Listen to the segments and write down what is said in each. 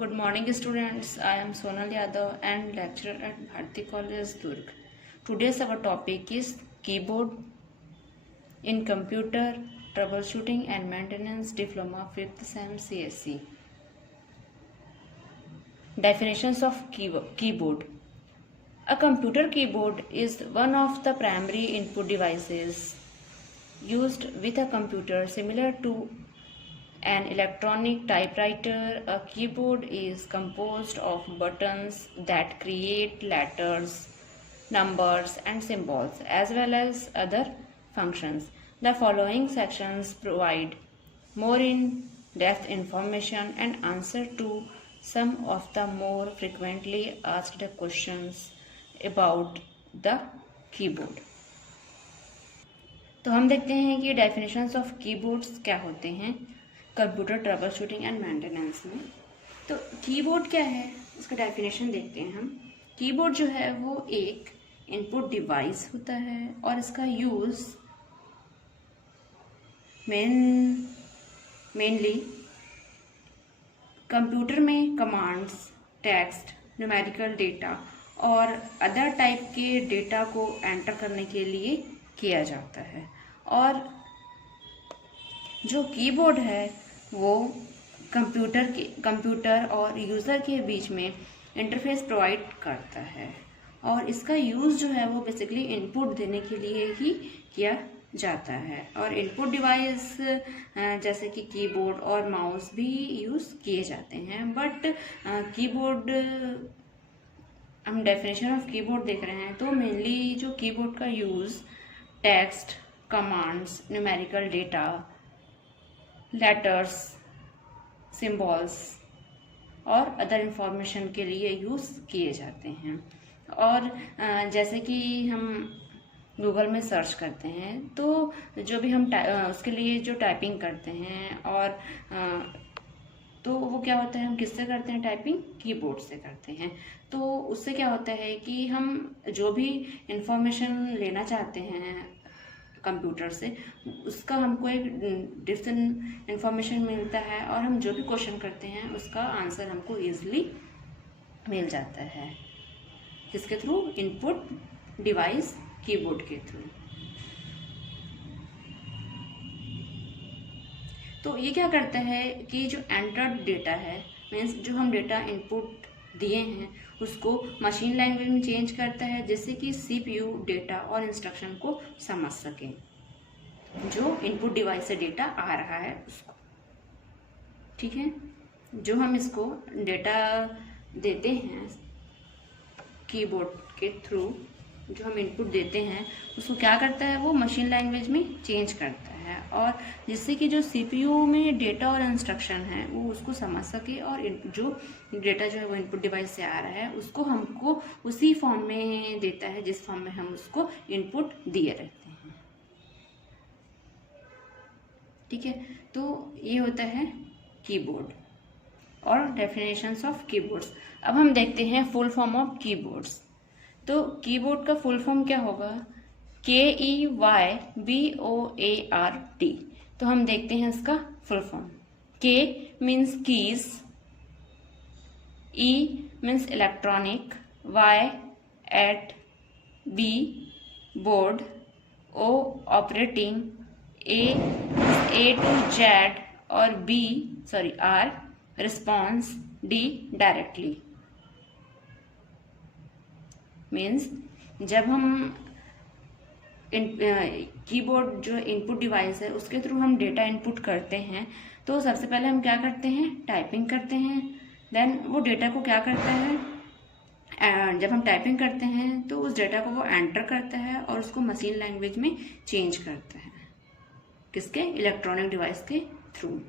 Good morning, students. I am Sonal Yadav and lecturer at Bharati College, Durg. Today's our topic is keyboard in computer troubleshooting and maintenance diploma 5th sem CSC. Definitions of keyboard. A computer keyboard is one of the primary input devices used with a computer similar to an electronic typewriter. A keyboard is composed of buttons that create letters, numbers, and symbols, as well as other functions. The following sections provide more in-depth information and answer to some of the more frequently asked questions about the keyboard. तो हम देखते हैं कि definitions of keyboards क्या होते हैं computer trouble shooting and maintenance में। तो कीबोर्ड क्या है, उसका डेफिनेशन देखते हैं हम। कीबोर्ड जो है वो एक इनपुट डिवाइस होता है और इसका यूज़ मेनली कंप्यूटर में कमांड्स, टेक्स्ट, न्यूमेरिकल डेटा और अदर टाइप के डेटा को एंटर करने के लिए किया जाता है। और जो कीबोर्ड है वो कंप्यूटर और यूज़र के बीच में इंटरफेस प्रोवाइड करता है और इसका यूज़ जो है वो बेसिकली इनपुट देने के लिए ही किया जाता है। और इनपुट डिवाइस जैसे कि कीबोर्ड और माउस भी यूज़ किए जाते हैं। बट कीबोर्ड, हम डेफिनेशन ऑफ कीबोर्ड देख रहे हैं तो मेनली जो कीबोर्ड का use text, commands, numerical data, letters, symbols और अदर इंफॉर्मेशन के लिए यूज़ किए जाते हैं। और जैसे कि हम गूगल में सर्च करते हैं तो जो भी हम उसके लिए जो टाइपिंग करते हैं और तो वो क्या होता है, हम किससे करते हैं टाइपिंग? कीबोर्ड से करते हैं। तो उससे क्या होता है कि हम जो भी इंफॉर्मेशन लेना चाहते हैं कंप्यूटर से उसका हमको एक डिफरेंट इंफॉर्मेशन मिलता है और हम जो भी क्वेश्चन करते हैं उसका आंसर हमको ईजिली मिल जाता है। किसके थ्रू? इनपुट डिवाइस कीबोर्ड के थ्रू। तो ये क्या करता है कि जो एंटर्ड डेटा है, मीन्स जो हम डेटा इनपुट दिए हैं उसको मशीन लैंग्वेज में चेंज करता है जिससे कि सीपीयू डेटा और इंस्ट्रक्शन को समझ सके जो इनपुट डिवाइस से डेटा आ रहा है उसको। ठीक है, जो हम इसको डेटा देते हैं कीबोर्ड के थ्रू, जो हम इनपुट देते हैं उसको क्या करता है, वो मशीन लैंग्वेज में चेंज करता है और जिससे कि जो सीपीयू में डेटा और इंस्ट्रक्शन है वो उसको समझ सके और जो डेटा जो है वो इनपुट डिवाइस से आ रहा है उसको हमको उसी फॉर्म में देता है जिस फॉर्म में हम उसको इनपुट दिए रहते हैं। ठीक है, तो ये होता है कीबोर्ड और डेफिनेशंस ऑफ कीबोर्ड्स। अब हम देखते हैं फुल फॉर्म ऑफ कीबोर्ड्स। तो कीबोर्ड का फुल फॉर्म क्या होगा? KEYBOARD। तो हम देखते हैं इसका full form. K means keys, E means electronic, Y at, B board, O operating, A to Z और R response, D directly. Means जब हम कीबोर्ड जो इनपुट डिवाइस है उसके थ्रू हम डेटा इनपुट करते हैं तो सबसे पहले हम क्या करते हैं? टाइपिंग करते हैं। देन वो डेटा को क्या करता है, जब हम टाइपिंग करते हैं तो उस डेटा को वो एंटर करता है और उसको मशीन लैंग्वेज में चेंज करता है। किसके? इलेक्ट्रॉनिक डिवाइस के थ्रू।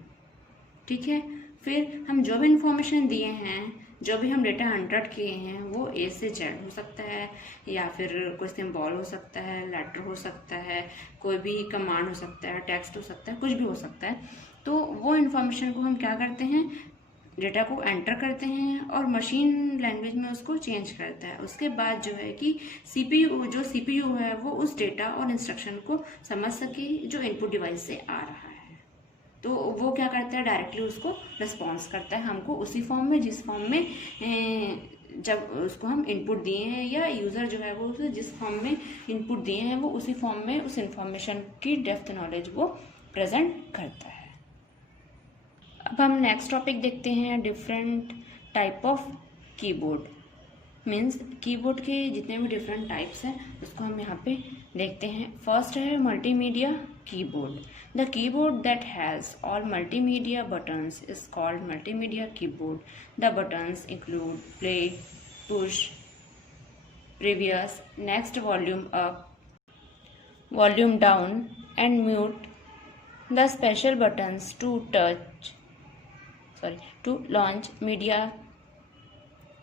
ठीक है, फिर हम जो भी इंफॉर्मेशन दिए हैं, जो भी हम डेटा एंटर किए हैं वो ए से जेड हो सकता है या फिर कोई सिंबल हो सकता है, लेटर हो सकता है, कोई भी कमांड हो सकता है, टेक्स्ट हो सकता है, कुछ भी हो सकता है। तो वो इन्फॉर्मेशन को हम क्या करते हैं, डेटा को एंटर करते हैं और मशीन लैंग्वेज में उसको चेंज करता है। उसके बाद जो है कि सीपीयू है वो उस डेटा और इंस्ट्रक्शन को समझ सके जो इनपुट डिवाइस से आ रहा है। तो वो क्या करता है, डायरेक्टली उसको रिस्पॉन्स करता है हमको उसी फॉर्म में जिस फॉर्म में जब उसको हम इनपुट दिए हैं, या यूज़र जो है वो उसे जिस फॉर्म में इनपुट दिए हैं वो उसी फॉर्म में उस इंफॉर्मेशन की डेप्थ नॉलेज वो प्रेजेंट करता है। अब हम नेक्स्ट टॉपिक देखते हैं, different type of keyboard. Means keyboard के जितने भी डिफरेंट टाइप्स हैं उसको हम यहाँ पे देखते हैं। फर्स्ट है multimedia keyboard. The keyboard that has all multimedia buttons is called multimedia keyboard. The buttons include play, push, previous, next, volume up, volume down and mute. The special buttons to launch media,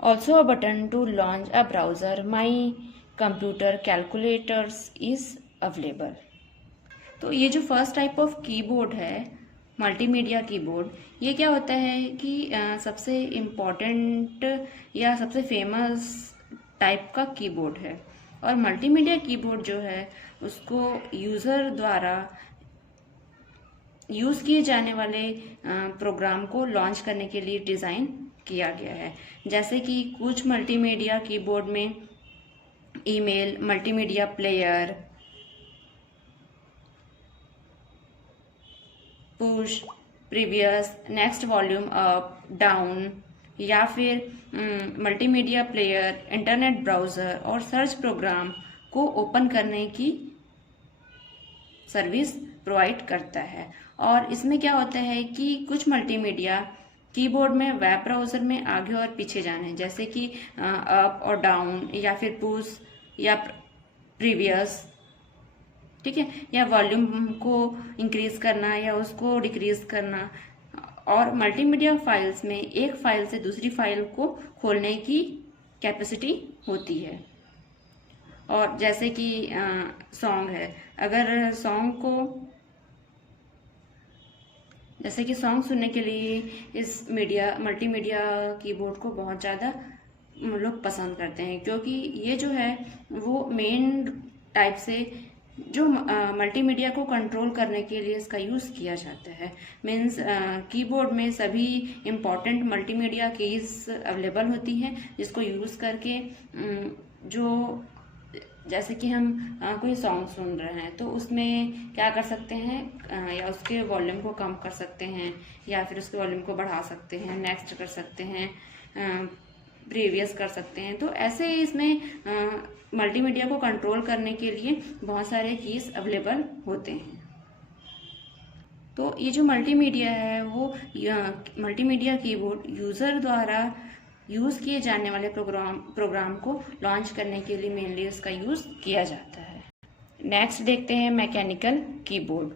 also a button to launch a browser, my computer, calculators is available। तो ये जो first type of keyboard है multimedia keyboard, ये क्या होता है कि सबसे इम्पॉर्टेंट या सबसे फेमस टाइप का कीबोर्ड है। और मल्टीमीडिया कीबोर्ड जो है उसको यूज़र द्वारा यूज़ किए जाने वाले प्रोग्राम को लॉन्च करने के लिए डिज़ाइन किया गया है। जैसे कि कुछ मल्टीमीडिया कीबोर्ड में email, multimedia player, push, previous, next, volume up, down, या फिर मल्टीमीडिया प्लेयर, इंटरनेट ब्राउज़र और सर्च प्रोग्राम को ओपन करने की सर्विस प्रोवाइड करता है। और इसमें क्या होता है कि कुछ मल्टीमीडिया कीबोर्ड में वेब ब्राउज़र में आगे और पीछे जाने, जैसे कि अप और डाउन, या फिर पुश या प्रीवियस, ठीक है, या वॉल्यूम को इंक्रीज करना या उसको डिक्रीज करना। और मल्टीमीडिया फाइल्स में एक फाइल से दूसरी फाइल को खोलने की कैपेसिटी होती है। और जैसे कि सॉन्ग है, अगर सॉन्ग को, जैसे कि सॉन्ग सुनने के लिए इस मल्टीमीडिया कीबोर्ड को बहुत ज़्यादा लोग पसंद करते हैं, क्योंकि ये जो है वो मेन टाइप से जो मल्टीमीडिया को कंट्रोल करने के लिए इसका यूज़ किया जाता है। मीन्स कीबोर्ड में सभी इम्पॉर्टेंट मल्टीमीडिया कीज अवेलेबल होती हैं, जिसको यूज़ करके जो, जैसे कि हम कोई सॉन्ग सुन रहे हैं तो उसमें क्या कर सकते हैं, या उसके वॉल्यूम को कम कर सकते हैं, या फिर उसके वॉल्यूम को बढ़ा सकते हैं, नेक्स्ट कर सकते हैं, प्रीवियस कर सकते हैं। तो ऐसे इसमें मल्टीमीडिया को कंट्रोल करने के लिए बहुत सारे कीज अवेलेबल होते हैं। तो ये जो मल्टीमीडिया है वो मल्टीमीडिया कीबोर्ड यूज़र द्वारा यूज़ किए जाने वाले प्रोग्राम को लॉन्च करने के लिए मेनली उसका यूज़ किया जाता है। नेक्स्ट देखते हैं mechanical keyboard.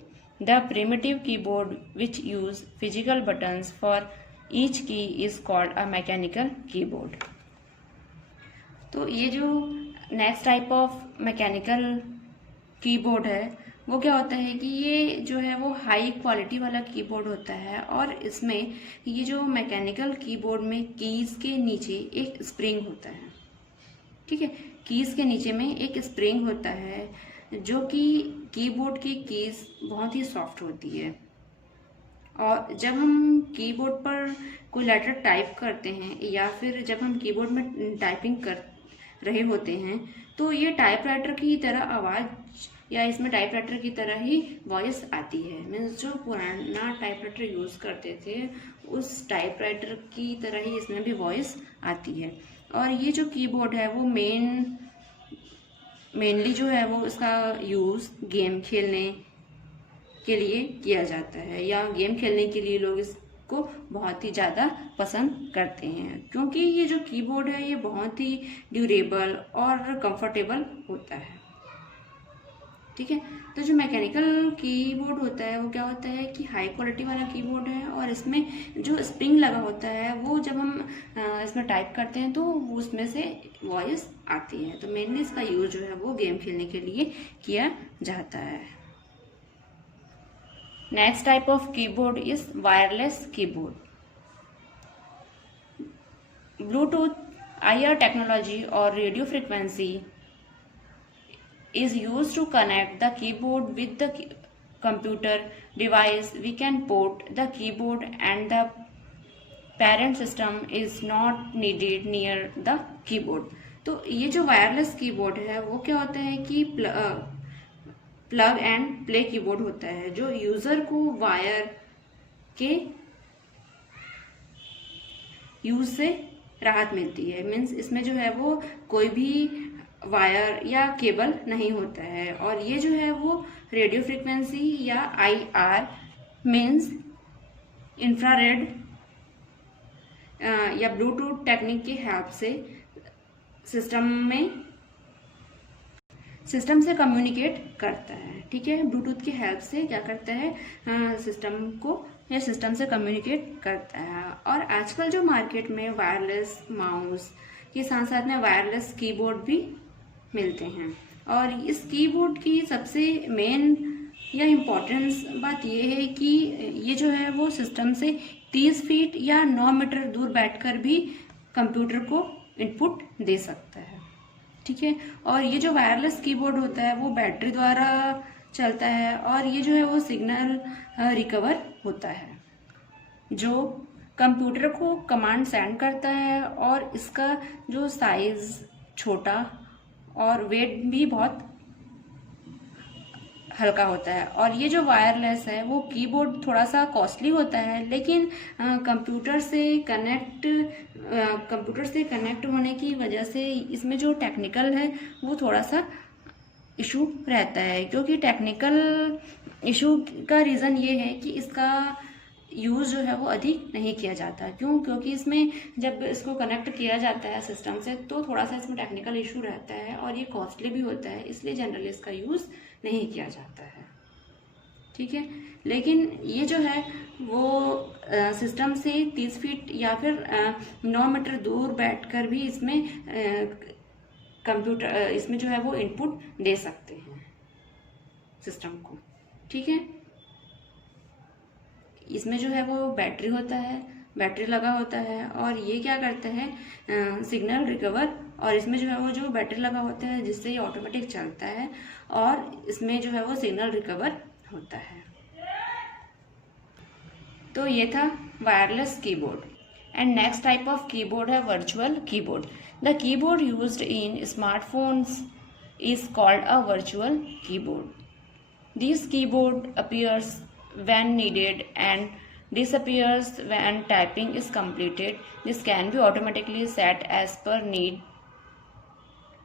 The primitive keyboard which use physical buttons for each key is called a mechanical keyboard. तो ये जो next type of mechanical keyboard है वो क्या होता है कि ये जो है वो हाई क्वालिटी वाला कीबोर्ड होता है। और इसमें ये जो मैकेनिकल कीबोर्ड में कीज के नीचे एक स्प्रिंग होता है, ठीक है, कीज के नीचे में एक स्प्रिंग होता है, जो कि कीबोर्ड की कीज बहुत ही सॉफ्ट होती है। और जब हम कीबोर्ड पर कोई लेटर टाइप करते हैं, या फिर जब हम कीबोर्ड में टाइपिंग कर रहे होते हैं, तो ये टाइपराइटर की तरह आवाज़, या इसमें टाइपराइटर की तरह ही वॉइस आती है। मीन्स जो पुराना टाइपराइटर यूज़ करते थे उस टाइपराइटर की तरह ही इसमें भी वॉइस आती है। और ये जो कीबोर्ड है वो मेनली जो है वो इसका यूज़ गेम खेलने के लिए किया जाता है, या गेम खेलने के लिए लोग इसको बहुत ही ज़्यादा पसंद करते हैं, क्योंकि ये जो कीबोर्ड है ये बहुत ही ड्यूरेबल और कंफर्टेबल होता है, ठीक है। तो जो मैकेनिकल कीबोर्ड होता है वो क्या होता है कि हाई क्वालिटी वाला कीबोर्ड है, और इसमें जो स्प्रिंग लगा होता है वो जब हम इसमें टाइप करते हैं तो उसमें से वॉइस आती है। तो मेनली इसका यूज जो है वो गेम खेलने के लिए किया जाता है। Next type of keyboard is wireless keyboard. Bluetooth, IR technology और radio frequency is used to connect the keyboard with the computer device, we can port the keyboard and the parent system is not needed near the keyboard. तो ये जो wireless keyboard है वो क्या होता है कि प्लग एंड प्ले कीबोर्ड होता है, जो यूजर को वायर के यूज से राहत मिलती है। मीन्स इसमें जो है वो कोई भी वायर या केबल नहीं होता है, और ये जो है वो रेडियो फ्रीक्वेंसी या IR मीन्स इंफ्रारेड या ब्लूटूथ टेक्निक की हेल्प से सिस्टम से कम्युनिकेट करता है। ठीक है, ब्लूटूथ की हेल्प से क्या करता है, सिस्टम को या सिस्टम से कम्युनिकेट करता है। और आजकल जो मार्केट में वायरलेस माउस के साथ साथ में वायरलेस कीबोर्ड भी मिलते हैं, और इस कीबोर्ड की सबसे मेन या इम्पोर्टेंस बात यह है कि ये जो है वो सिस्टम से 30 फीट या 9 मीटर दूर बैठकर भी कंप्यूटर को इनपुट दे सकता है। ठीक है, और ये जो वायरलेस कीबोर्ड होता है वो बैटरी द्वारा चलता है, और ये जो है वो सिग्नल रिकवर होता है जो कंप्यूटर को कमांड सेंड करता है, और इसका जो साइज छोटा और वेट भी बहुत हल्का होता है। और ये जो वायरलेस है वो कीबोर्ड थोड़ा सा कॉस्टली होता है, लेकिन कंप्यूटर से कनेक्ट होने की वजह से इसमें जो टेक्निकल है वो थोड़ा सा इशू रहता है, क्योंकि टेक्निकल इशू का रीज़न ये है कि इसका यूज़ जो है वो अधिक नहीं किया जाता। क्यों? क्योंकि इसमें जब इसको कनेक्ट किया जाता है सिस्टम से तो थोड़ा सा इसमें टेक्निकल इशू रहता है, और ये कॉस्टली भी होता है, इसलिए जनरली इसका यूज़ नहीं किया जाता है। ठीक है, लेकिन ये जो है वो सिस्टम से 30 फीट या फिर 9 मीटर दूर बैठकर भी इसमें कंप्यूटर इसमें जो है वो इनपुट दे सकते हैं सिस्टम को। ठीक है, इसमें जो है वो बैटरी लगा होता है, और ये क्या करता है सिग्नल रिकवर, और इसमें जो है वो जो बैटरी लगा होता है जिससे ये ऑटोमेटिक चलता है, और इसमें जो है वो सिग्नल रिकवर होता है। तो ये था wireless keyboard. And next type of keyboard है virtual keyboard. The keyboard used in smartphones is called a virtual keyboard. This keyboard appears when needed and disappears when typing is completed. This can be automatically set as per need.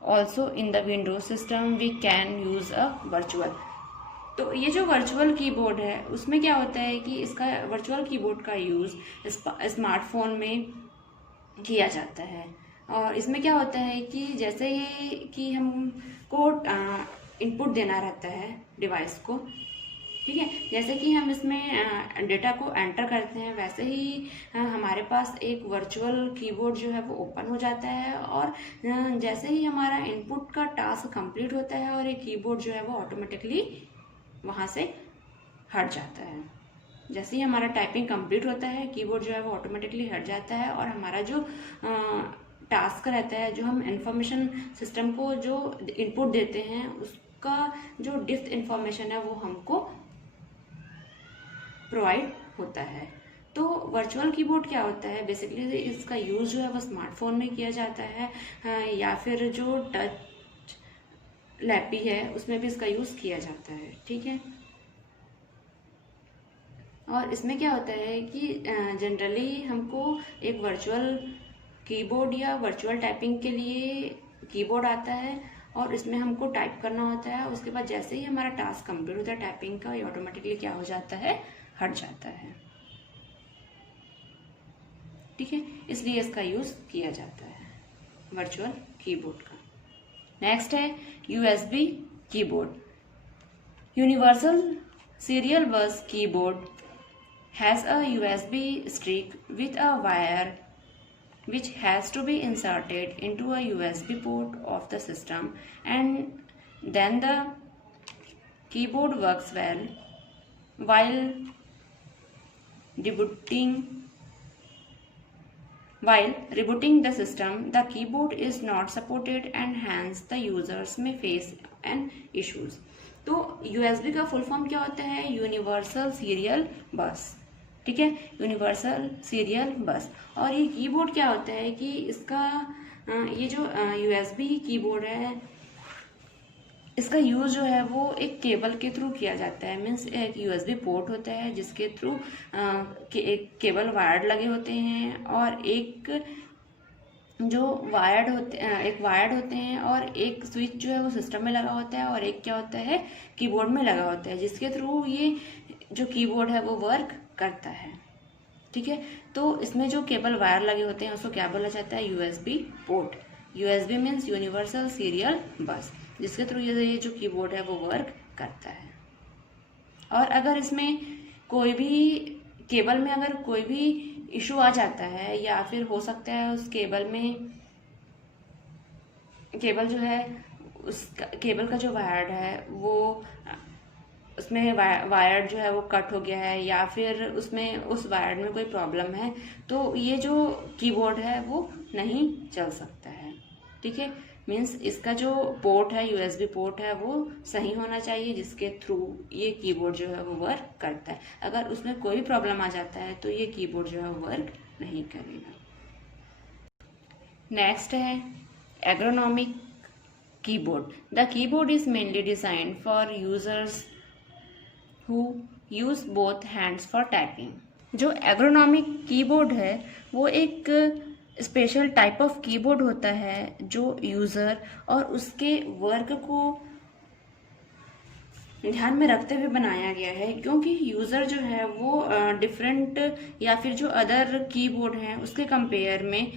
Also in the Windows system we can use a virtual. तो ये जो virtual keyboard है उसमें क्या होता है कि इसका वर्चुअल कीबोर्ड का यूज़ स्मार्टफोन में किया जाता है, और इसमें क्या होता है कि जैसे ये कि हमको इनपुट देना रहता है डिवाइस को। ठीक है, जैसे कि हम इसमें डेटा को एंटर करते हैं, वैसे ही हमारे पास एक वर्चुअल कीबोर्ड जो है वो ओपन हो जाता है, और जैसे ही हमारा इनपुट का टास्क कंप्लीट होता है और ये कीबोर्ड जो है वो ऑटोमेटिकली वहाँ से हट जाता है। जैसे ही हमारा टाइपिंग कंप्लीट होता है कीबोर्ड जो है वो ऑटोमेटिकली हट जाता है, और हमारा जो टास्क रहता है, जो हम इंफॉर्मेशन सिस्टम को जो इनपुट देते हैं उसका जो डिप्थ इंफॉर्मेशन है वो हमको प्रोवाइड होता है। तो वर्चुअल कीबोर्ड क्या होता है, बेसिकली इसका यूज़ जो है वो स्मार्टफोन में किया जाता है, या फिर जो टच लैपी है उसमें भी इसका यूज़ किया जाता है। ठीक है, और इसमें क्या होता है कि जनरली हमको एक वर्चुअल कीबोर्ड या वर्चुअल टाइपिंग के लिए कीबोर्ड आता है, और इसमें हमको टाइप करना होता है। उसके बाद जैसे ही हमारा टास्क कंप्लीट होता है टाइपिंग का, ये ऑटोमेटिकली क्या हो जाता है, हट जाता है। ठीक है, इसलिए इसका यूज़ किया जाता है वर्चुअल कीबोर्ड का। नेक्स्ट है USB कीबोर्ड। यूनिवर्सल सीरियल बस keyboard has a USB stick with a wire which has to be inserted into a USB port of the system, and then the keyboard works well. While rebooting the system, the keyboard is not supported and hence the users may face an issues. तो USB का full form क्या होता है? Universal serial बस। ठीक है, universal serial बस। और ये कीबोर्ड क्या होता है कि इसका ये जो यूएसबी कीबोर्ड है, इसका यूज जो है वो एक केबल के थ्रू किया जाता है। मीन्स एक यूएसबी पोर्ट होता है जिसके थ्रू एक केबल वायर्ड लगे होते हैं, और एक वायर्ड होते हैं, और एक स्विच जो है वो सिस्टम में लगा होता है, और एक क्या होता है, कीबोर्ड में लगा होता है, जिसके थ्रू ये जो कीबोर्ड है वो वर्क करता है। ठीक है, तो इसमें जो केबल वायर लगे होते हैं उसको क्या बोला जाता है? USB port. USB means universal serial बस, जिसके थ्रू ये जो कीबोर्ड है वो वर्क करता है। और अगर इसमें कोई भी केबल में अगर कोई भी इशू आ जाता है, या फिर हो सकता है उस केबल जो है, उस केबल का जो वायर है वो उसमें वायर जो है वो कट हो गया है, या फिर उसमें उस वायर में कोई प्रॉब्लम है, तो ये जो कीबोर्ड है वो नहीं चल सकता है। ठीक है, मीन्स इसका जो पोर्ट है, यूएसबी पोर्ट है, वो सही होना चाहिए, जिसके थ्रू ये कीबोर्ड जो है वो वर्क करता है। अगर उसमें कोई प्रॉब्लम आ जाता है तो ये कीबोर्ड जो है वर्क नहीं करेगा। नेक्स्ट है ergonomic keyboard. The keyboard is mainly designed for users who use both hands for typing। जो एर्गोनॉमिक कीबोर्ड है वो एक स्पेशल टाइप ऑफ कीबोर्ड होता है जो यूज़र और उसके वर्क को ध्यान में रखते हुए बनाया गया है, क्योंकि यूज़र जो है वो डिफरेंट या फिर जो अदर कीबोर्ड हैं उसके कंपेयर में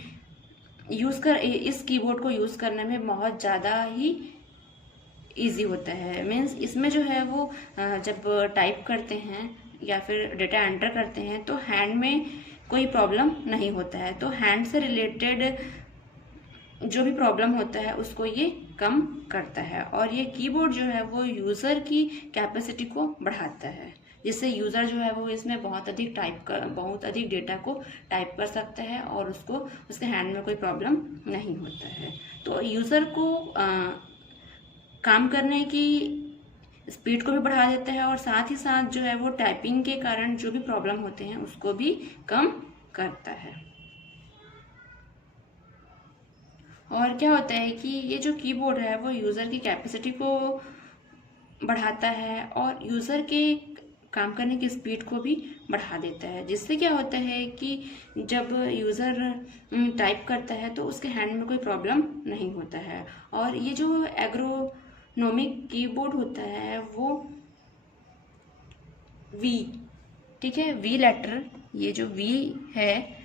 इस कीबोर्ड को यूज़ करने में बहुत ज़्यादा ही इजी होता है। मीन्स इसमें जो है वो जब टाइप करते हैं या फिर डेटा एंटर करते हैं तो हैंड में कोई प्रॉब्लम नहीं होता है, तो हैंड से रिलेटेड जो भी प्रॉब्लम होता है उसको ये कम करता है। और ये कीबोर्ड जो है वो यूज़र की कैपेसिटी को बढ़ाता है, जिससे यूज़र जो है वो इसमें बहुत अधिक डेटा को टाइप कर सकता है, और उसके हैंड में कोई प्रॉब्लम नहीं होता है। तो यूज़र को काम करने की स्पीड को भी बढ़ा देता है, और साथ ही साथ जो है वो टाइपिंग के कारण जो भी प्रॉब्लम होते हैं उसको भी कम करता है। और क्या होता है कि ये जो कीबोर्ड है वो यूज़र की कैपेसिटी को बढ़ाता है, और यूज़र के काम करने की स्पीड को भी बढ़ा देता है, जिससे क्या होता है कि जब यूज़र टाइप करता है तो उसके हैंड में कोई प्रॉब्लम नहीं होता है। और ये जो एर्गोनॉमिक कीबोर्ड होता है वो वी, ठीक है, वी लेटर, ये जो वी है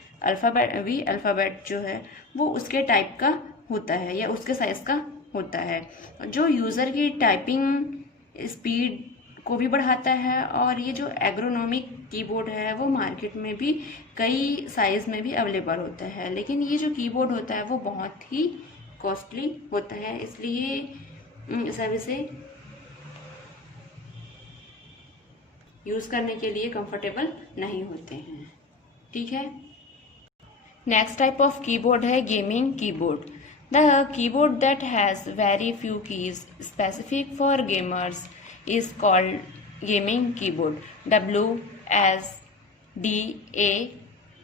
वी अल्फ़ाबेट जो है वो उसके टाइप का होता है या उसके साइज का होता है, जो यूज़र की टाइपिंग स्पीड को भी बढ़ाता है। और ये जो एर्गोनॉमिक कीबोर्ड है वो मार्केट में भी कई साइज में भी अवेलेबल होता है, लेकिन ये जो कीबोर्ड होता है वो बहुत ही कॉस्टली होता है, इसलिए सभी से यूज़ करने के लिए कंफर्टेबल नहीं होते हैं। ठीक है, नेक्स्ट टाइप ऑफ कीबोर्ड है gaming keyboard. The keyboard that has very few keys specific for gamers is called gaming keyboard. W, S, D, A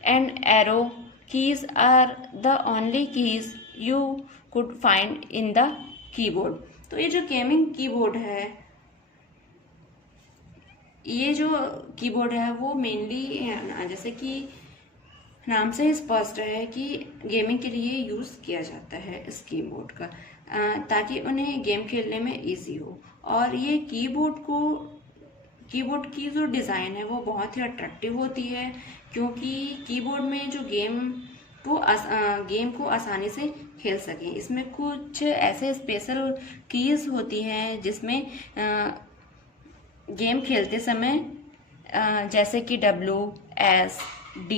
and arrow keys are the only keys you could find in the keyboard। तो ये जो gaming keyboard है, ये जो keyboard है वो mainly जैसे कि नाम से स्पष्ट है कि गेमिंग के लिए यूज़ किया जाता है इस कीबोर्ड का, ताकि उन्हें गेम खेलने में इजी हो। और ये कीबोर्ड की जो डिज़ाइन है वो बहुत ही अट्रैक्टिव होती है, क्योंकि कीबोर्ड में जो गेम को आसानी से खेल सकें। इसमें कुछ ऐसे स्पेशल कीज होती हैं जिसमें गेम खेलते समय जैसे कि W, S, D,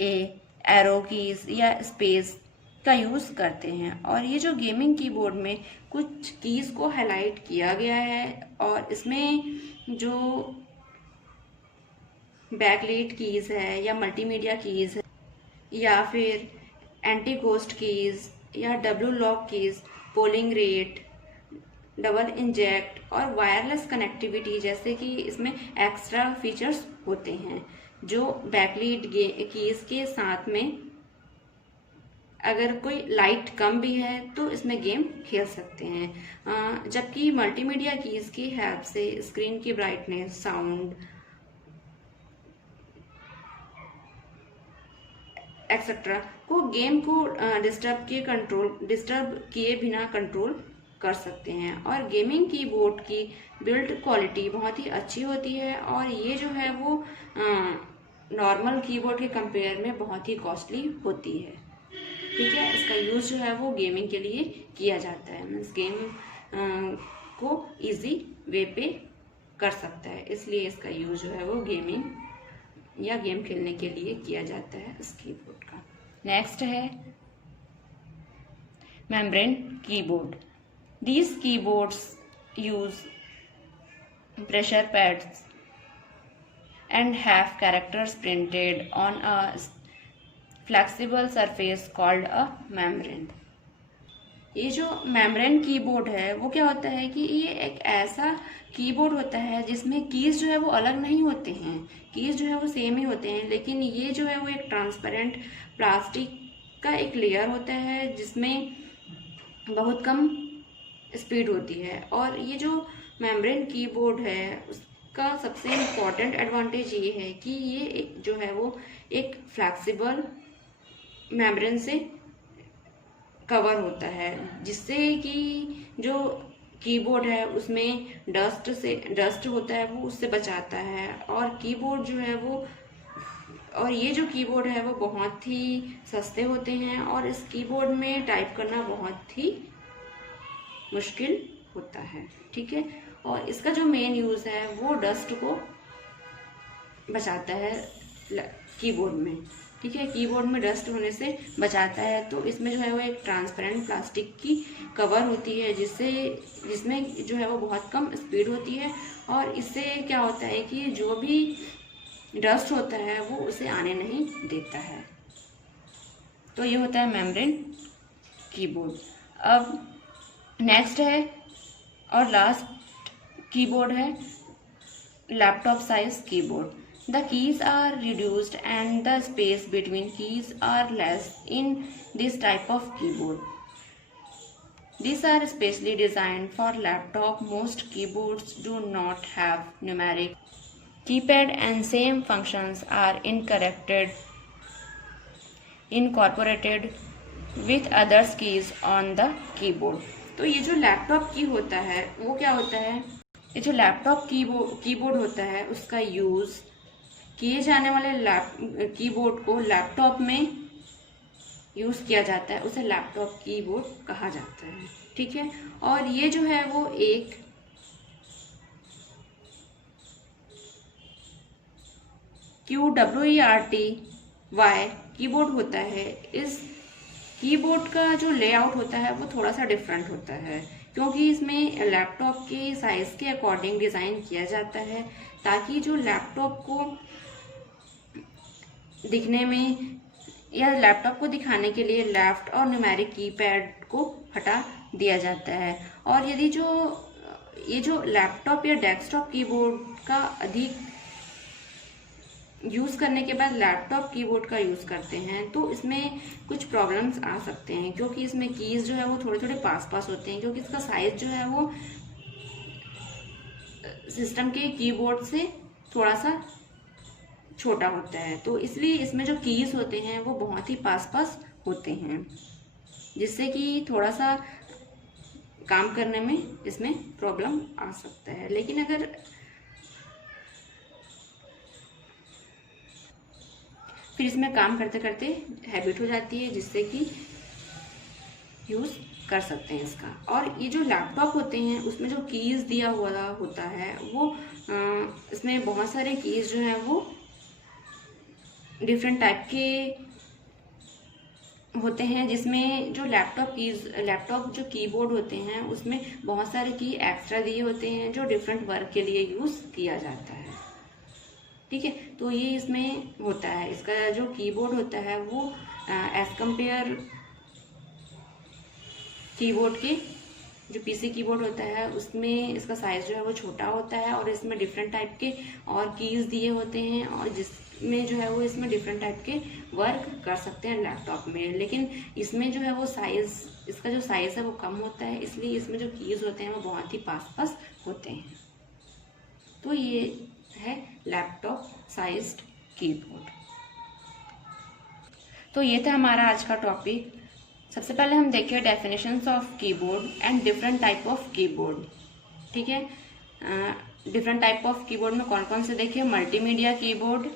A, arrow keys या स्पेस का यूज़ करते हैं। और ये जो गेमिंग कीबोर्ड में कुछ कीज़ को हाईलाइट किया गया है, और इसमें जो बैकलाइट कीज़ है या मल्टीमीडिया कीज़ है या फिर एंटी घोस्ट कीज़ या W lock keys, polling rate, double inject और वायरलेस कनेक्टिविटी जैसे कि इसमें एक्स्ट्रा फीचर्स होते हैं जो बैकलीड कीज के साथ में अगर कोई लाइट कम भी है तो इसमें गेम खेल सकते हैं। जबकि मल्टीमीडिया कीज की हेल्प से स्क्रीन की ब्राइटनेस, साउंड एक्सेट्रा को गेम को डिस्टर्ब किए बिना कंट्रोल कर सकते हैं। और गेमिंग कीबोर्ड की बिल्ड क्वालिटी बहुत ही अच्छी होती है और ये जो है वो नॉर्मल कीबोर्ड के कंपेयर में बहुत ही कॉस्टली होती है। ठीक है, इसका यूज़ जो है वो गेमिंग के लिए किया जाता है, मीन्स गेम को इजी वे पे कर सकता है, इसलिए इसका यूज़ जो है वो गेमिंग या गेम खेलने के लिए किया जाता है इस कीबोर्ड का। नेक्स्ट है membrane keyboard. These keyboards use pressure pads and have characters printed on a flexible surface called a membrane. ये जो मेम्ब्रेन कीबोर्ड है वो क्या होता है कि ये एक ऐसा कीबोर्ड होता है जिसमें कीज जो है वो अलग नहीं होते हैं, कीज जो है वो सेम ही होते हैं, लेकिन ये जो है वो एक ट्रांसपेरेंट प्लास्टिक का एक लेयर होता है जिसमें बहुत कम स्पीड होती है। और ये जो मेम्ब्रेन कीबोर्ड है उसका सबसे इम्पॉर्टेंट एडवांटेज ये है कि ये जो है वो एक फ्लैक्सिबल मेम्ब्रेन से कवर होता है, जिससे कि जो कीबोर्ड है उसमें डस्ट होता है वो उससे बचाता है। और कीबोर्ड जो है वो और ये जो कीबोर्ड है वो बहुत ही सस्ते होते हैं और इस कीबोर्ड में टाइप करना बहुत ही मुश्किल होता है। ठीक है, और इसका जो मेन यूज़ है वो डस्ट को बचाता है कीबोर्ड में। ठीक है, कीबोर्ड में डस्ट होने से बचाता है। तो इसमें जो है वो एक ट्रांसपेरेंट प्लास्टिक की कवर होती है जिसमें जो है वो बहुत कम स्पीड होती है और इससे क्या होता है कि जो भी डस्ट होता है वो उसे आने नहीं देता है। तो ये होता है मेम्ब्रेन कीबोर्ड। अब नेक्स्ट है और लास्ट कीबोर्ड है laptop size keyboard. The keys are reduced and the space between keys are less in this type of keyboard. These are specially designed for laptop. Most keyboards do not have numeric keypad and same functions are incorporated with other keys on the keyboard. तो ये जो laptop की होता है वो क्या होता है, ये जो लैपटॉप कीबोर्ड होता है उसका यूज़ किए जाने वाले कीबोर्ड को लैपटॉप में यूज़ किया जाता है, उसे लैपटॉप कीबोर्ड कहा जाता है। ठीक है, और ये जो है वो एक QWERTY कीबोर्ड होता है। इस कीबोर्ड का जो लेआउट होता है वो थोड़ा सा डिफरेंट होता है क्योंकि इसमें लैपटॉप के साइज़ के अकॉर्डिंग डिज़ाइन किया जाता है ताकि जो लैपटॉप को दिखने में या लैपटॉप को दिखाने के लिए लेफ्ट और न्यूमेरिक कीपैड को हटा दिया जाता है। और यदि ये जो लैपटॉप या डेस्कटॉप कीबोर्ड का अधिक यूज़ करने के बाद लैपटॉप कीबोर्ड का यूज़ करते हैं तो इसमें कुछ प्रॉब्लम्स आ सकते हैं क्योंकि इसमें कीज़ जो है वो थोड़े थोड़े पास होते हैं क्योंकि इसका साइज़ जो है वो सिस्टम के कीबोर्ड से थोड़ा सा छोटा होता है। तो इसलिए इसमें जो कीज होते हैं वो बहुत ही पास होते हैं जिससे कि थोड़ा सा काम करने में इसमें प्रॉब्लम आ सकता है। लेकिन अगर फिर इसमें काम करते करते हैबिट हो जाती है जिससे कि यूज़ कर सकते हैं इसका। और ये जो लैपटॉप होते हैं उसमें जो कीज़ दिया हुआ होता है वो इसमें बहुत सारे कीज़ जो हैं वो डिफरेंट टाइप के होते हैं जिसमें जो लैपटॉप जो कीबोर्ड होते हैं उसमें बहुत सारे की एक्स्ट्रा दिए होते हैं जो डिफरेंट वर्क के लिए यूज़ किया जाता है। ठीक है, तो ये इसमें होता है। इसका जो कीबोर्ड होता है वो एज कंपेयर कीबोर्ड के जो पीसी कीबोर्ड होता है उसमें इसका साइज जो है वो छोटा होता है और इसमें डिफरेंट टाइप के और कीज दिए होते हैं और जिसमें जो है वो इसमें डिफरेंट टाइप के वर्क कर सकते हैं लैपटॉप में। लेकिन इसमें जो है वो साइज, इसका जो साइज है वो कम होता है, इसलिए इसमें जो कीज होते हैं वो बहुत ही पास होते हैं। तो ये है लैपटॉप साइज्ड कीबोर्ड। तो ये था हमारा आज का टॉपिक। सबसे पहले हम देखें definitions of keyboard and different type of keyboard. ठीक है, डिफरेंट टाइप ऑफ कीबोर्ड में कौन कौन से देखें? Multimedia keyboard,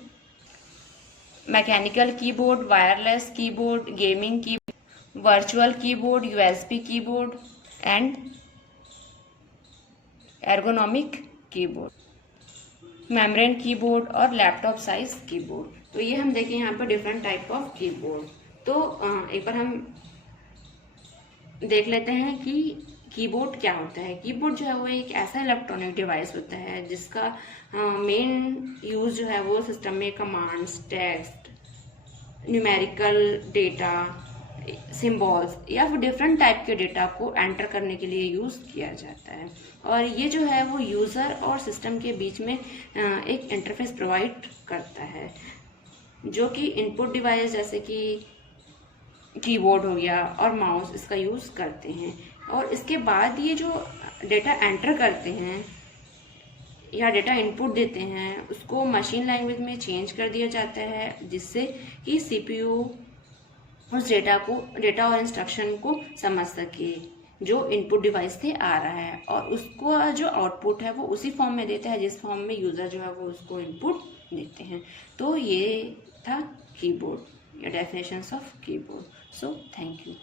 mechanical keyboard, wireless keyboard, gaming keyboard, virtual keyboard, USB keyboard and ergonomic keyboard, membrane keyboard और लैपटॉप साइज कीबोर्ड। तो ये हम देखें यहाँ पर डिफरेंट टाइप ऑफ कीबोर्ड। तो एक बार हम देख लेते हैं कि कीबोर्ड क्या होता है। कीबोर्ड जो है वो एक ऐसा इलेक्ट्रॉनिक डिवाइस होता है जिसका मेन यूज जो है वो सिस्टम में commands, text, numerical data, symbols या फिर डिफरेंट टाइप के डेटा को एंटर करने के लिए यूज किया जाता है। और ये जो है वो यूजर और सिस्टम के बीच में एक इंटरफेस प्रोवाइड करता है, जो कि इनपुट डिवाइस जैसे कि कीबोर्ड हो गया और माउस इसका यूज करते हैं। और इसके बाद ये जो डेटा एंटर करते हैं या डेटा इनपुट देते हैं उसको मशीन लैंग्वेज में चेंज कर दिया जाता है, जिससे कि सीपीयू उस डेटा और इंस्ट्रक्शन को समझ सके जो इनपुट डिवाइस से आ रहा है, और उसको जो आउटपुट है वो उसी फॉर्म में देता है जिस फॉर्म में यूजर जो है वो उसको इनपुट देते हैं। तो ये था कीबोर्ड या definitions of keyboard. So thank you.